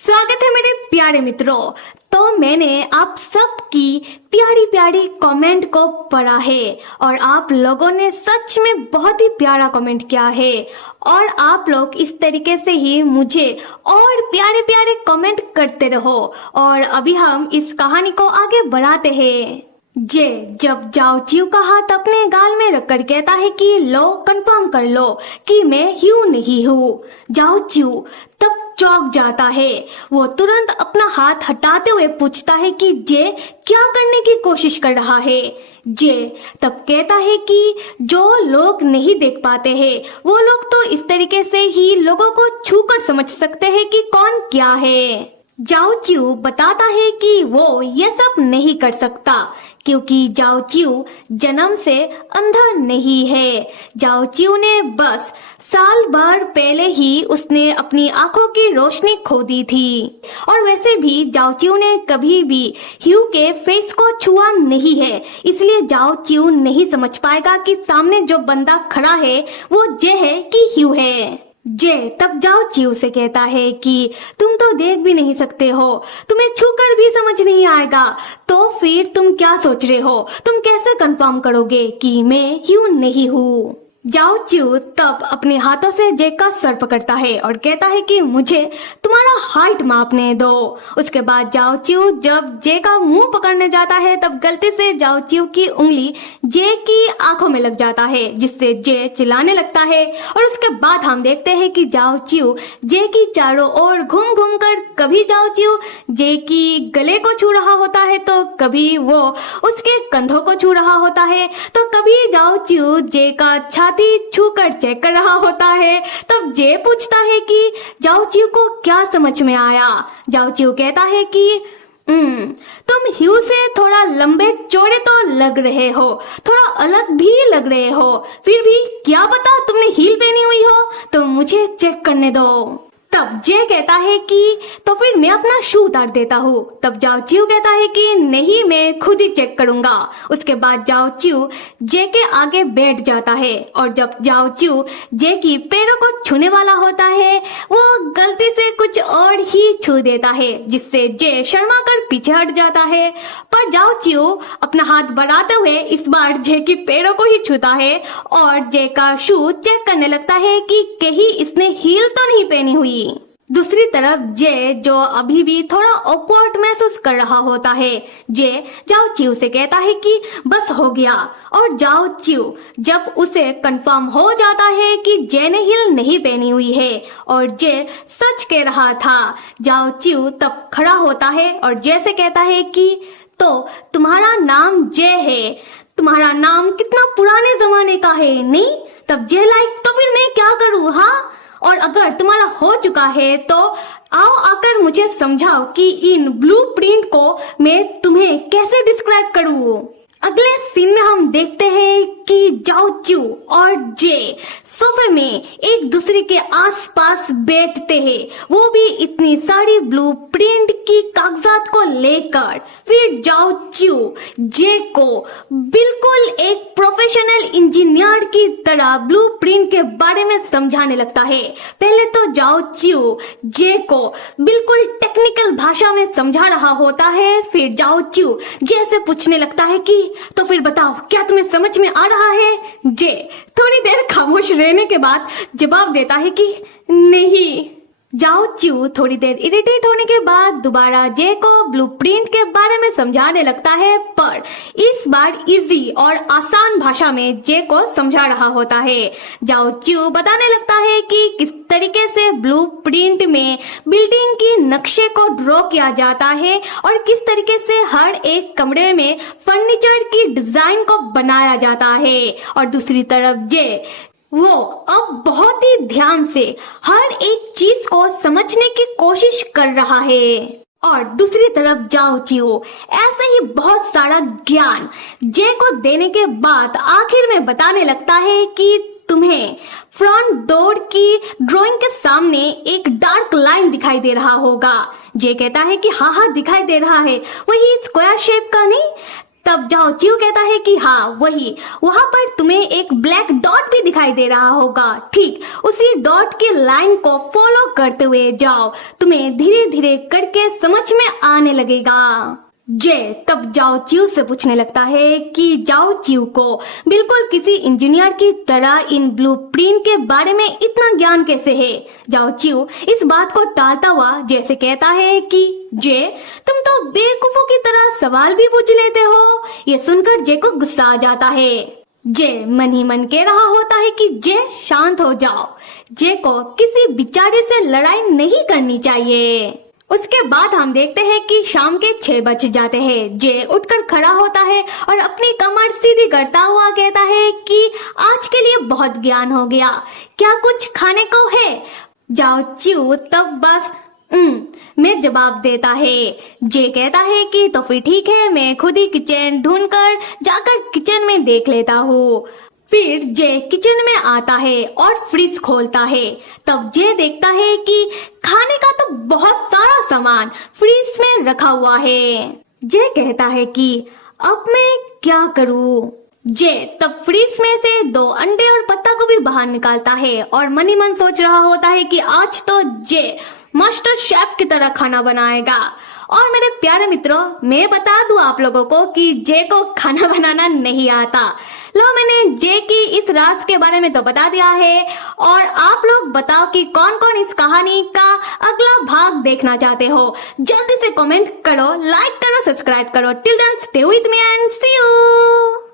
स्वागत है मेरे प्यारे मित्रों। तो मैंने आप सबकी प्यारी प्यारी कमेंट को पढ़ा है और आप लोगों ने सच में बहुत ही प्यारा कमेंट किया है और आप लोग इस तरीके से ही मुझे और प्यारे प्यारे कमेंट करते रहो। और अभी हम इस कहानी को आगे बढ़ाते हैं। जब जाओ चिव का हाथ अपने गाल में रखकर कहता है कि लो कंफर्म कर लो कि मैं हूँ नहीं हूँ। जाओ चिव तब चौंक जाता है। वो तुरंत अपना हाथ हटाते हुए पूछता है कि जे क्या करने की कोशिश कर रहा है। जे तब कहता है कि जो लोग नहीं देख पाते हैं वो लोग तो इस तरीके से ही लोगों को छूकर समझ सकते हैं कि कौन क्या है। जाओ चिव बताता है कि वो ये सब नहीं कर सकता क्योंकि जाओ चिव जन्म से अंधा नहीं है। जाओ चिव ने बस साल भर पहले ही उसने अपनी आंखों की रोशनी खो दी थी और वैसे भी जाओ चिव ने कभी भी ह्यू के फेस को छुआ नहीं है, इसलिए जाओ चिव नहीं समझ पाएगा कि सामने जो बंदा खड़ा है वो जे है कि ह्यू है। जे तब जाओ चिव से कहता है कि तुम तो देख भी नहीं सकते हो, तुम्हें छूकर भी समझ नहीं आएगा, तो फिर तुम क्या सोच रहे हो, तुम कैसे कंफर्म करोगे कि मैं ह्यू नहीं हूँ। जाओ चिव तब अपने हाथों से जे का सर पकड़ता है और कहता है कि मुझे तुम्हारा हाइट मापने दो। उसके बाद जाओ चिव जब जे का मुंह पकड़ने जाता है तब गलती से जाओ चिव की उंगली जे की आंखों में लग जाता है जिससे जे चिल्लाने लगता है। और उसके बाद हम देखते हैं कि जाओ चिव जे की चारों ओर घूम घूम कर कभी जाओ चिव जे की गले को छू रहा होता है तो कभी वो उसके कंधों को छू रहा होता है तो कभी जाओ चिव जे का छाती छू कर चेक कर रहा होता है। तब जे पूछता है कि जाओ चिव को क्या समझ में आया। जाओ चिव कहता है कि तुम ह्यू से थोड़ा लंबे चौड़े तो लग रहे हो, थोड़ा अलग भी लग रहे हो, फिर भी क्या पता तुमने हील पहनी हुई हो, तो मुझे चेक करने दो। तब जे कहता है कि तो फिर मैं अपना शू उतार देता हूँ। तब जाओ चिव कहता है कि नहीं मैं खुद ही चेक करूंगा। उसके बाद जाओ चिव जे के आगे बैठ जाता है और जब जाओ चिव जे की पैरों को छूने वाला होता है वो गलती से कुछ और ही छू देता है जिससे जे शर्मा कर पीछे हट जाता है। पर जाओ चिव अपना हाथ बढ़ाते हुए इस बार जे की पैरों को ही छूता है और जे का शू चेक करने लगता है कि कहीं इसने हील तो नहीं पहनी हुई। दूसरी तरफ जे जो अभी भी थोड़ा ऑकवर्ड महसूस कर रहा होता है जे जाओ चिव से कहता है कि बस हो गया। और जाओ चिव जब उसे कंफर्म हो जाता है कि जे ने हील नहीं पहनी हुई है और जे सच कह रहा था, जाओ चिव तब खड़ा होता है और जे से कहता है कि तो तुम्हारा नाम जे है, तुम्हारा नाम कितना पुराने जमाने का है नहीं। तब जे लाइक तो फिर मैं क्या करूँ, हाँ, और अगर तुम्हारा हो चुका है तो आओ आकर मुझे समझाओ कि इन ब्लूप्रिंट को मैं तुम्हें कैसे डिस्क्राइब करूँ। अगले सीन में हम देखते हैं कि जाओ चिव और जे सोफे में एक दूसरे के आसपास बैठते हैं, वो भी इतनी सारी ब्लूप्रिंट की कागजात को लेकर। फिर जाओ चिव जे को बिल्कुल एक प्रोफेशनल इंजीनियर की तरह ब्लूप्रिंट के बारे में समझाने लगता है। पहले तो जाओ चिव जे को बिल्कुल टेक्निकल भाषा में समझा रहा होता है। फिर जाओ चिव जे से पूछने लगता है कि तो फिर बताओ क्या तुम्हें समझ में आ रहा है। जे थोड़ी देर खामोश रहने के बाद जवाब देता है कि नहीं। जाओ चिव थोड़ी देर इरिटेट होने के बाद दोबारा जे को ब्लूप्रिंट के बारे में समझाने लगता है, पर इस बार इजी और आसान भाषा में जे को समझा रहा होता है। जाओ चिव बताने लगता है कि किस तरीके से ब्लूप्रिंट में बिल्डिंग की नक्शे को ड्रॉ किया जाता है और किस तरीके से हर एक कमरे में फर्नीचर की डिजाइन को बनाया जाता है। और दूसरी तरफ जे वो अब बहुत ही ध्यान से हर एक चीज को समझने की कोशिश कर रहा है। और दूसरी तरफ जाओ चिव ऐसे ही बहुत सारा ज्ञान जे को देने के बाद आखिर में बताने लगता है कि तुम्हें फ्रंट डोर की ड्राइंग के सामने एक डार्क लाइन दिखाई दे रहा होगा। जे कहता है कि हाँ हाँ दिखाई दे रहा है, वही स्क्वायर शेप का नहीं। तब जाओ च्यू कहता है कि हाँ वही, वहां पर तुम्हें एक ब्लैक डॉट भी दिखाई दे रहा होगा, ठीक उसी डॉट के लाइन को फॉलो करते हुए जाओ, तुम्हें धीरे धीरे करके समझ में आने लगेगा। जे तब जाओ च्यू से पूछने लगता है कि जाओ च्यू को बिल्कुल किसी इंजीनियर की तरह इन ब्लूप्रिंट के बारे में इतना ज्ञान कैसे है। जाओ च्यू इस बात को टालता हुआ जैसे कहता है कि जे तुम तो बेवकूफों की तरह सवाल भी पूछ लेते हो। ये सुनकर जे को गुस्सा आ जाता है। जे मन ही मन कह रहा होता है कि जे शांत हो जाओ, जे को किसी बेचारे से लड़ाई नहीं करनी चाहिए। उसके बाद हम देखते हैं कि शाम के 6 बज जाते हैं। जे उठकर खड़ा होता है और अपनी कमर सीधी करता हुआ कहता है कि आज के लिए बहुत ज्ञान हो गया, क्या कुछ खाने को है। जाओ च्यू तब बस में जवाब देता है। जे कहता है कि तो फिर ठीक है, मैं खुद ही किचन ढूंढकर जाकर किचन में देख लेता हूँ। फिर जे किचन में आता है और फ्रिज खोलता है। तब जे देखता है कि खाने का तो बहुत सारा सामान फ्रिज में रखा हुआ है। जे कहता है कि अब मैं क्या करूं। जे तब फ्रिज में से 2 अंडे और पत्ता गोभी बाहर निकालता है और मन ही मन सोच रहा होता है कि आज तो जे मास्टर शेफ की तरह खाना बनाएगा। और मेरे प्यारे मित्रों, मैं बता दूं आप लोगों को कि जे को खाना बनाना नहीं आता। लो मैंने जे की इस राज के बारे में तो बता दिया है, और आप लोग बताओ कि कौन कौन इस कहानी का अगला भाग देखना चाहते हो। जल्दी से कमेंट करो, लाइक करो, सब्सक्राइब करो। Till then stay with me and see you.